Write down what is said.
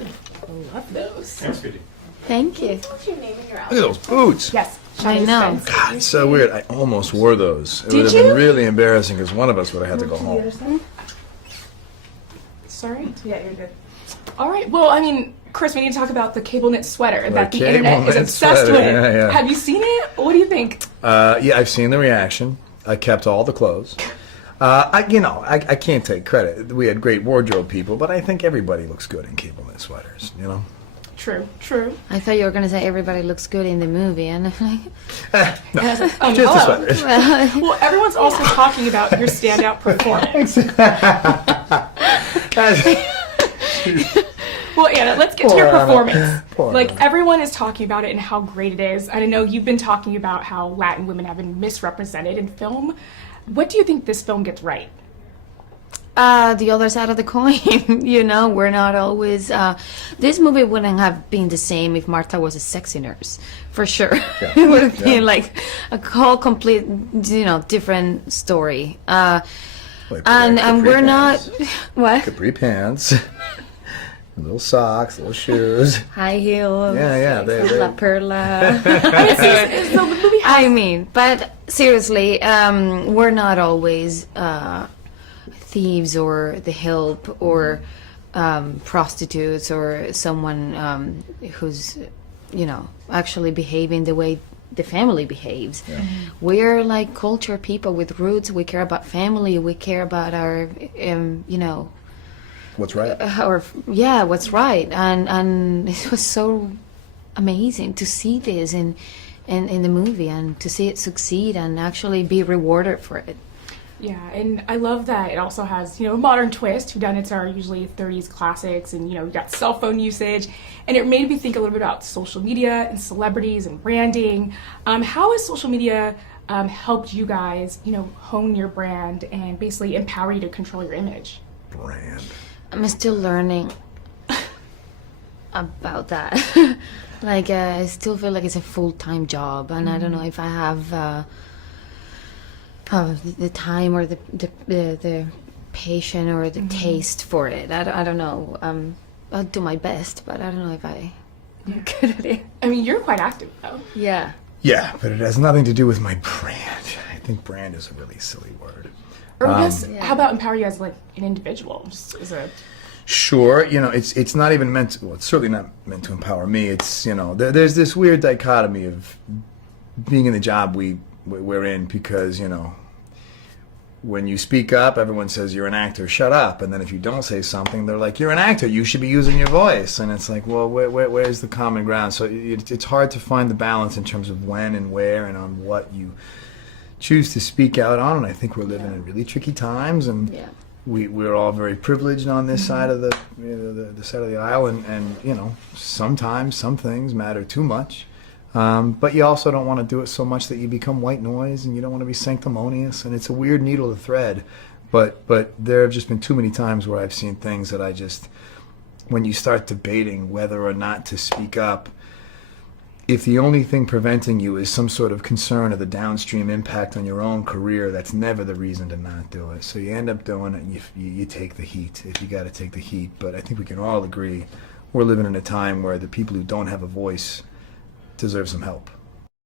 I love those. Thanks, Goody. Thank you. What's your name in your Look at those boots. Yes. I know. God, it's so weird. I almost wore those. It Did would have you? been really embarrassing because one of us would have had to go The other home. side? Sorry? Yeah, you're good. All right. Well, Chris, we need to talk about the cable knit sweater that the cable internet is knit obsessed sweater, with. yeah. Have you seen it? What do you think? Yeah, I've seen the reaction. I kept all the clothes. I can't take credit. We had great wardrobe people, but I think everybody looks good in cable knit sweaters, you know? True. I thought you were going to say everybody looks good in the movie, and I'm like, Just the hello. sweaters. Well, everyone's also talking about your standout performance. Well, Anna, let's get to your Poor Anna. performance. Poor Like, Anna. everyone is talking about it and how great it is. And I know you've been talking about how Latin women have been misrepresented in film. What do you think this film gets right? the other side of the coin. We're not always. This movie wouldn't have been the same if Martha was a sexy nurse, for sure. Yeah. It would have Yeah. been like a whole complete, different story. And we're not. What? Capri pants, little socks, little shoes. High heels. Yeah, La Perla. So the movie has But seriously, we're not always thieves or the help or prostitutes or someone who's, actually behaving the way the family behaves. Yeah. We're like culture people with roots. We care about family. We care about our, What's right? what's right. And it was so amazing to see this in the movie and to see it succeed and actually be rewarded for it. Yeah, and I love that it also has, a modern twist. Whodunits are usually 30s classics, and, you've got cell phone usage. And it made me think a little bit about social media and celebrities and branding. How has social media helped you guys, hone your brand and basically empower you to control your image? Brand. I'm still learning about that. I still feel like it's a full-time job, and I don't know if I have the time or the patience or the taste for it. I don't know. I'll do my best, but I don't know if I'm good at it. You're quite active, though. Yeah. Yeah, but it has nothing to do with my brand. I think brand is a really silly word. Or I guess, how about empower you as, like, an individual? Just as a... Sure, it's not even meant to, well, it's certainly not meant to empower me. It's, there's this weird dichotomy of being in the job we're in because, when you speak up, everyone says you're an actor, shut up. And then if you don't say something, they're like, you're an actor, you should be using your voice. And it's like, well, where's the common ground? So it's hard to find the balance in terms of when and where and on what you choose to speak out on. And I think we're living in really tricky times, and we're all very privileged on this side of the side of the aisle, and sometimes some things matter too much. But you also don't want to do it so much that you become white noise, and you don't want to be sanctimonious, and it's a weird needle to thread. But there have just been too many times where I've seen things that when you start debating whether or not to speak up, if the only thing preventing you is some sort of concern of the downstream impact on your own career, that's never the reason to not do it. So you end up doing it, and you take the heat if you got to take the heat. But I think we can all agree we're living in a time where the people who don't have a voice deserve some help.